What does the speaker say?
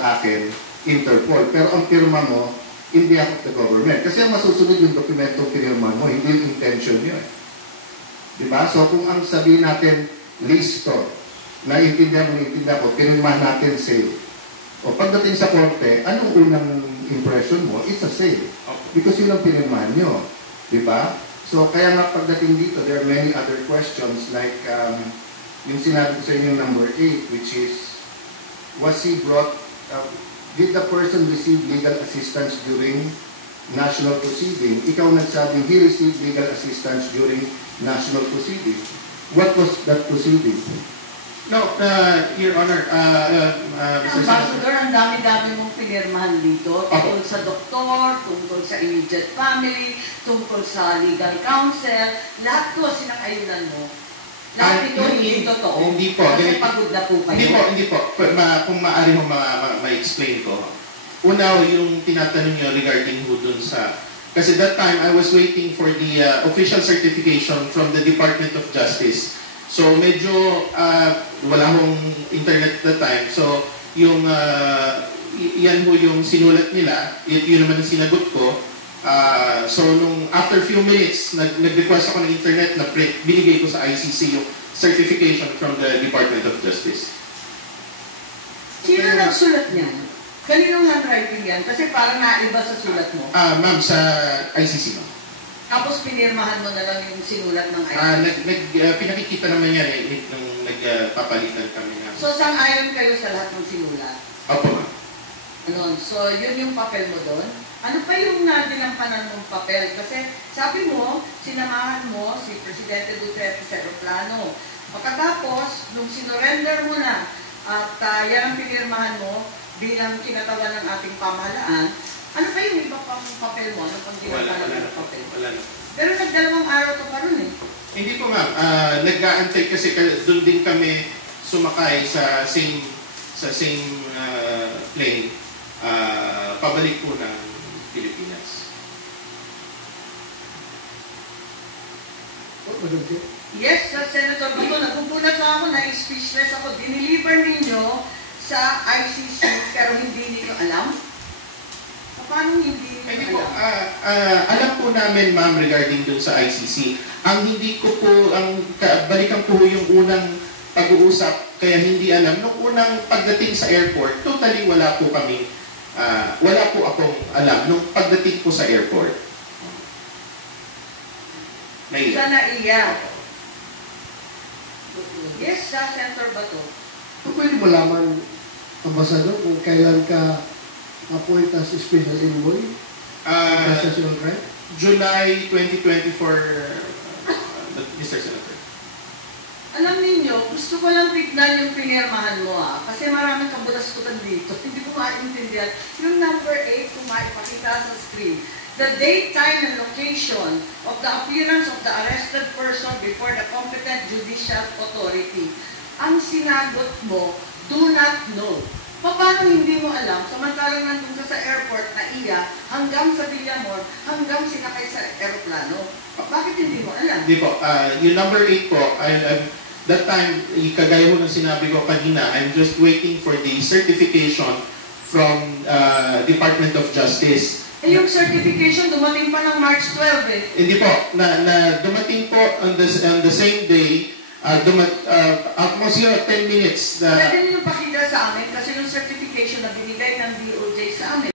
sa akin, Interpol. Pero ang pirma mo, in behalf of the government. Kasi ang masusunod yung dokumentong pinirma mo, hindi yung intention nyo. Diba? So kung ang sabihin natin, listo, naiintindihan ko, pinirma natin sale. O pagdating sa korte, anong unang impression mo? It's a sale. Because yun ang pinirma nyo. Diba? So kaya nga pagdating dito, there are many other questions like yung sinabi ko sa inyo number 8, which is, was he brought, did the person receive legal assistance during national proceeding? Ikaw nagsabing he received legal assistance during national proceeding. What was that proceeding? No, Your Honor, Ambassador, ang dami-dami mong pinirmahan dito tungkol sa doktor, tungkol sa immediate family, tungkol sa legal counsel, lahat ko sinang-ayunan mo. Lahat ito hindi totoo. Hindi po. Kasi pagod na po kayo. Hindi po. Kung maaari mo ma-explain ko. Una, yung tinatanong niyo regarding ho dun sa... Kasi that time, I was waiting for the official certification from the Department of Justice. So, medyo wala hong internet that time. So, yung yan ho yung sinulat nila. Yun naman ang sinagot ko. So, nung after few minutes, nag-request ako ng internet na print, binigay ko sa ICC yung certification from the Department of Justice. Sino nagsulat niyan? Kaninong handwriting yan? Kasi parang naiba sa sulat mo. Ma'am, sa ICC, ma'am. Tapos pinirmahan mo na lang yung sinulat ng ICC? Pinakikita naman yan nung nagpapalitan kami na. So, sang-ayon kayo sa lahat ng sinulat? Opo, ma'am. So, yun yung papel mo doon? Ano pa yung nadilampanan mong papel? Kasi sabi mo, sinamahan mo si Presidente Duterte sa aeroplano. Pagkatapos, nung sinorender mo na at yan ang pinirmahan mo bilang kinatawan ng ating pamahalaan, ano pa yung iba pang papel mo? Ano pang dinampanan ng papel? Wala na. Pero nagdalawang araw ka pa rin eh. Hindi po, ma'am. Nag-aantay kasi doon din kami sumakay sa same plane pabalik po ng Pilipinas. Yes, Senator Bato, nagugulat lang ako, na-speechless ako. Diniliver ninyo sa ICC pero hindi niyo alam? Paano hindi niyo alam? Alam po namin, ma'am, regarding dun sa ICC. Ang hindi ko po, balikan po yung unang pag-uusap, kaya hindi alam. Nung unang pagdating sa airport, totally wala po kami. Wala po akong alam nung pagdating po sa airport. Sa naiya. Yes, Senator Bato. Kung pwede mo laman, Ambassador, kung kailan ka appoint as special envoy? National Crime? July 2024, Mr. Senator. Alam ninyo, gusto ko lang tignan yung pinirmahan mo kasi maraming kabulastukan dito. Hindi ko maintindihan. Yung number 8, kung maipakita sa screen. The date, time, and location of the appearance of the arrested person before the competent judicial authority. Ang sinagot mo, do not know. Paano hindi mo alam? Samantalang nandun ka sa airport na hanggang sa Villamor, hanggang sinakay sa aeroplano. Bakit hindi mo alam? Hindi po. Yung number 8 po, that time, kagaya mo ng sinabi ko kanina, I'm just waiting for the certification from Department of Justice. Yung certification, dumating pa ng March 12 eh. Hindi po. Dumating po on the same day, almost 10 minutes. Pwede niyo pakita sa amin kasi yung certification na binigay ng DOJ sa amin.